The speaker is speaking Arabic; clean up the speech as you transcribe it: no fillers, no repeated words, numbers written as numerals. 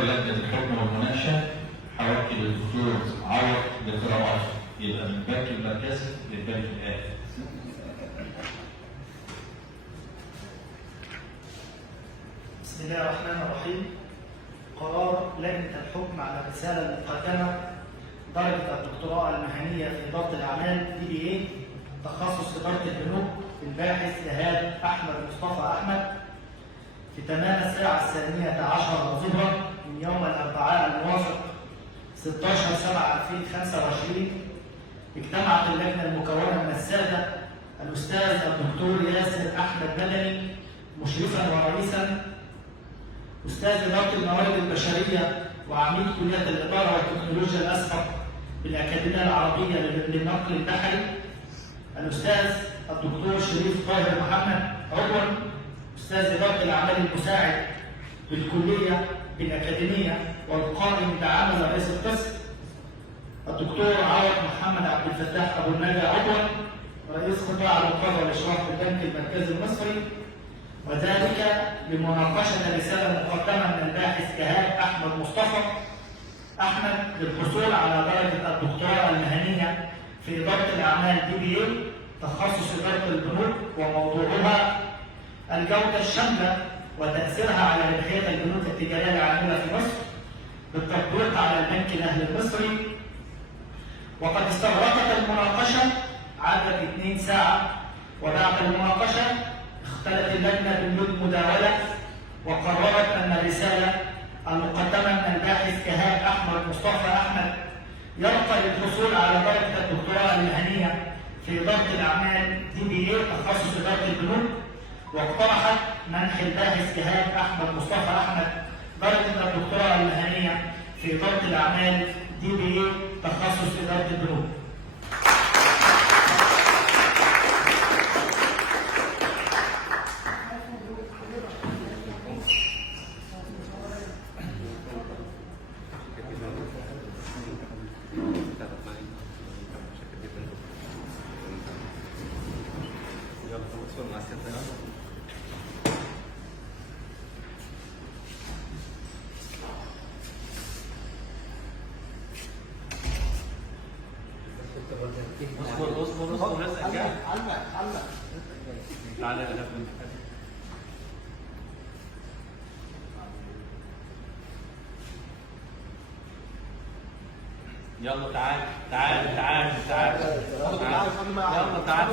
قرار لجنه الحكم والمناقشه حوكي للدكتور عوض لقراءته، يبقى من البنك المركزي للبنك الاهلي. بسم الله الرحمن الرحيم. قرار لجنة الحكم على الرسالة المقدمة درجة الدكتوراه المهنية في إدارة الأعمال DBA تخصص إدارة البنوك للباحث إيهاب أحمد مصطفى أحمد في تمام الساعة 12:10 ظهرا من يوم الأربعاء الموافق 16/7/2025. اجتمعت اللجنة المكونة من السادة الأستاذ الدكتور ياسر أحمد مدني مشرفا ورئيسا، أستاذ إدارة الموارد البشرية وعميد كلية الإدارة والتكنولوجيا الأسبق بالأكاديمية العربية للنقل البحري، الأستاذ الدكتور شريف طاهر محمد عضوا أستاذ إدارة الأعمال المساعد بالكلية بالأكاديمية والقائم بعمل رئيس القسم، الدكتور عوض محمد عبد الفتاح أبو النجا عضوا رئيس قطاع الإنقاذ والإشراف بالبنك المركزي المصري، وذلك لمناقشة رسالة مقدمة من الباحث إيهاب أحمد مصطفى أحمد للحصول على درجة الدكتوراه المهنية في إدارة الأعمال DBA تخصص إدارة البنوك، وموضوعها الجودة الشاملة وتأثيرها على ربحية البنوك التجارية العاملة في مصر بالتطبيق على البنك الأهلي المصري. وقد استغرقت المناقشة عدد 2 ساعة، وبعد المناقشة اختلت اللجنة بالمداولة وقررت أن الرسالة المقدمة من الباحث إيهاب أحمد مصطفى أحمد يرقى للحصول على درجة الدكتوراه المهنية في إدارة الأعمال DBA تخصص إدارة البنوك، واقترحت منح الباحث إيهاب أحمد مصطفى أحمد درجة الدكتوراه المهنية في إدارة الأعمال DBA تخصص إدارة البنوك. اصبر علق تعالى يلا تعال يلا تعال.